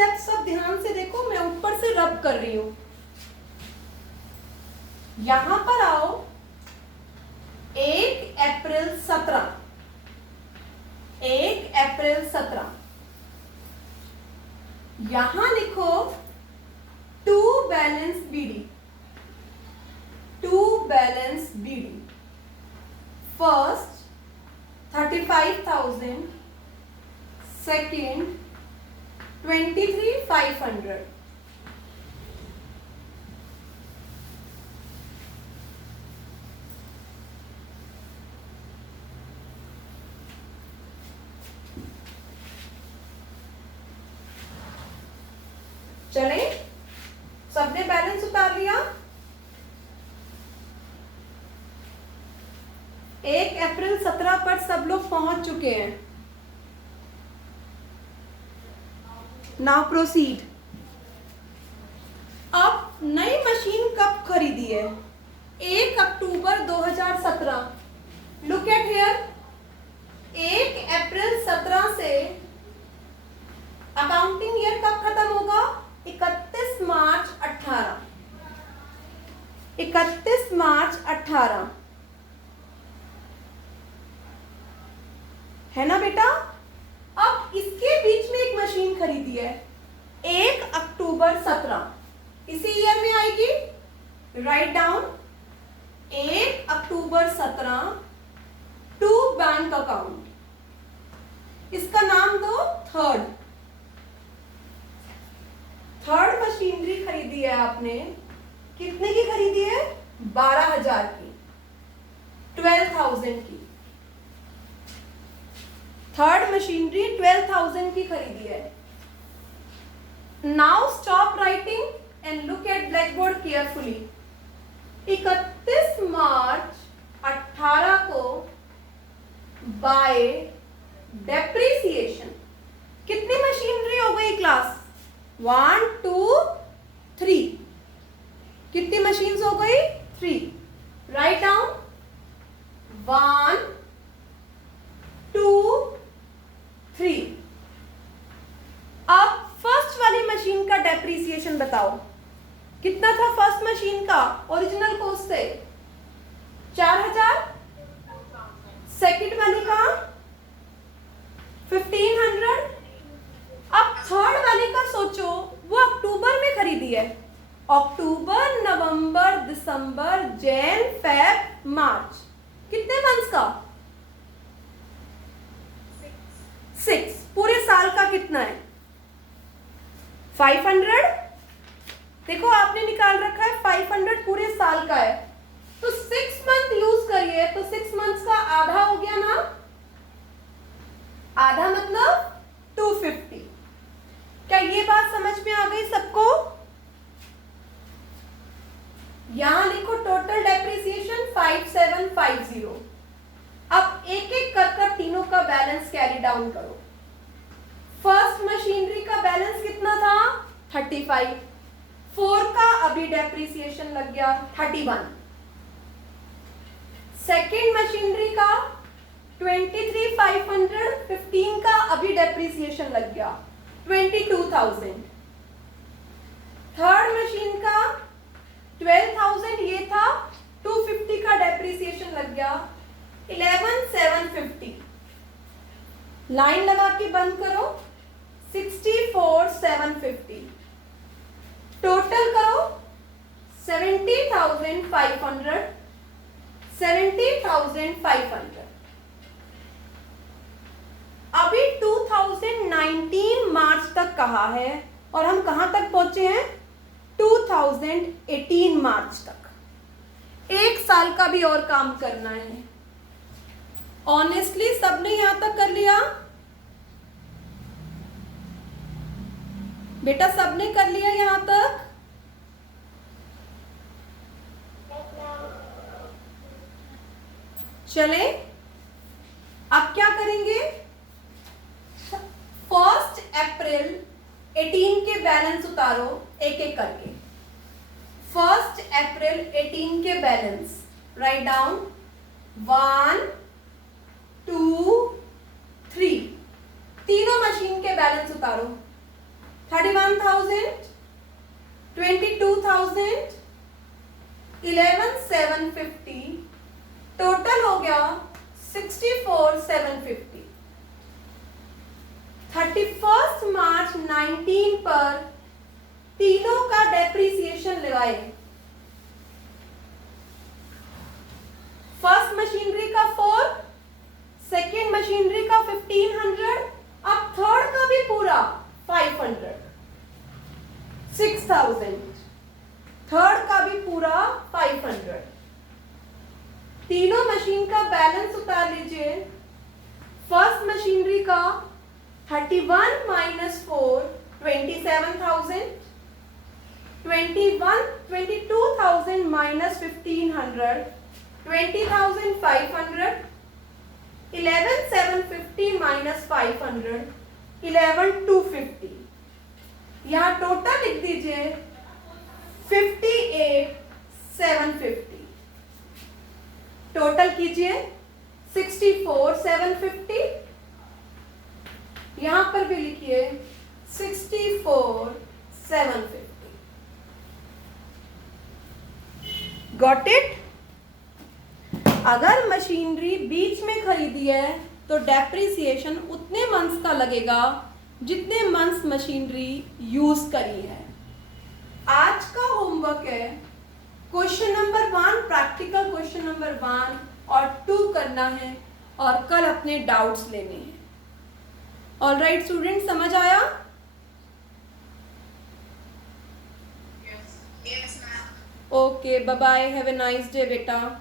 Steps सब ध्यान से देखो, मैं ऊपर से रब कर रही हूं। यहां पर आओ, 1 अप्रैल 17, 1 अप्रैल 17, यहां लिखो to balance BD, to balance BD. First 35,000, second 23,500। चले, सबने बैलेंस उतार लिया। 1 अप्रैल 17 पर सब लोग पहुंच चुके हैं। Now proceed. अब नई मशीन कब खरीदी है? 1 अक्टूबर 2017। लुक एट हियर, 1 अप्रैल 17 से अकाउंटिंग ईयर कब खत्म होगा? 31 मार्च 18, 31 मार्च 18, है ना बेटा? अब इसके बीच में एक मशीन खरीदी है 1 अक्टूबर 17, इसी ईयर में आएगी। Write down 1 October 17 to bank account, इसका नाम दो थर्ड। थर्ड मशीनरी खरीदी है आपने, कितने की खरीदी है? 12,000 की, 12,000 की। थर्ड मशीनरी 12,000 की खरीदी है। Now stop writing and look at black board carefully. 31 मार्च 18 को बाय डेप्रिसिएशन कितनी मशीनरी हो गई क्लास? 1 2 3, कितनी मशीन्स हो गई? 3। Right down 1 2 3। अब फर्स्ट वाली मशीन का डेप्रिसिएशन बताओ, कितना था फर्स्ट मशीन का ओरिजिनल कॉस्ट से? 4,000। सेकंड वाली का 1,500। अब थर्ड वाली का सोचो, वो अक्टूबर में खरीदी है। अक्टूबर, नवंबर, दिसंबर, जैन, फेब, मार्च, कितने मंथ्स का? 6। पूरे साल का कितना है? 500। देखो आपने निकाल रखा है 500 पूरे साल का है, तो 6 मंथ यूज करिए, तो 6 मंथ्स का आधा हो गया ना? आधा मतलब 250। क्या ये बात समझ में आ गई सबको? यहां लिखो टोटल डेप्रिसिएशन 5750। अब एक एक कर तीनों का बैलेंस कैरी डाउन करो। फर्स्ट मशीनरी का बैलेंस कितना था? 35। 4 का अभी डेप्रिसिएशन लग गया 31। सेकेंड मशीनरी का 23,500, 15 का अभी डेप्रिसिएशन लग गया 22,000। थर्ड मशीन का 12,000 ये था, 250 का डेप्रिसिएशन लग गया 11,750। लाइन लगा के बंद करो, 64,750। टोटल करो 70,500, 70,500। अभी 2019 मार्च तक कहा है और हम कहां तक पहुंचे हैं? 2018 मार्च तक। एक साल का भी और काम करना है। ऑनेस्टली सबने यहां तक कर लिया बेटा? सबने कर लिया यहां तक? चले अब क्या करेंगे? 1 अप्रैल 18 के बैलेंस उतारो एक एक करके। 1 अप्रैल 18 के बैलेंस राइट डाउन 1 2 3। तीनों मशीन के बैलेंस उतारो। 31,000, 22,000, 11,750, टोटल हो गया 64,750। 31 मार्च 19 पर तीनों का डेप्रिसिएशन लगाए। फर्स्ट मशीनरी का 4, सेकेंड मशीनरी का 1500, अब थर्ड का भी पूरा 500, 6,000, थर्ड का भी पूरा 500। तीनों मशीन का बैलेंस उतार लीजिए। फर्स्ट मशीनरी का 31 माइनस 4 27,000, 22,000 माइनस 1500 20,500, 11,750 माइनस 500 11,250। यहाँ टोटल लिख दीजिए 58,750। टोटल कीजिए 64,750, यहां पर भी लिखिए 64,750। Got it. अगर मशीनरी बीच में खरीदी है तो डेप्रिसिएशन उतने मंथ्स का लगेगा जितने मंथ्स मशीनरी यूज करी है। आज का होमवर्क है question number 1, practical question number 1 और 2 करना है और कल अपने डाउट्स लेने हैं। ऑलराइट स्टूडेंट, समझ आया? Yes, ma'am. Okay, bye bye, have a nice day बेटा।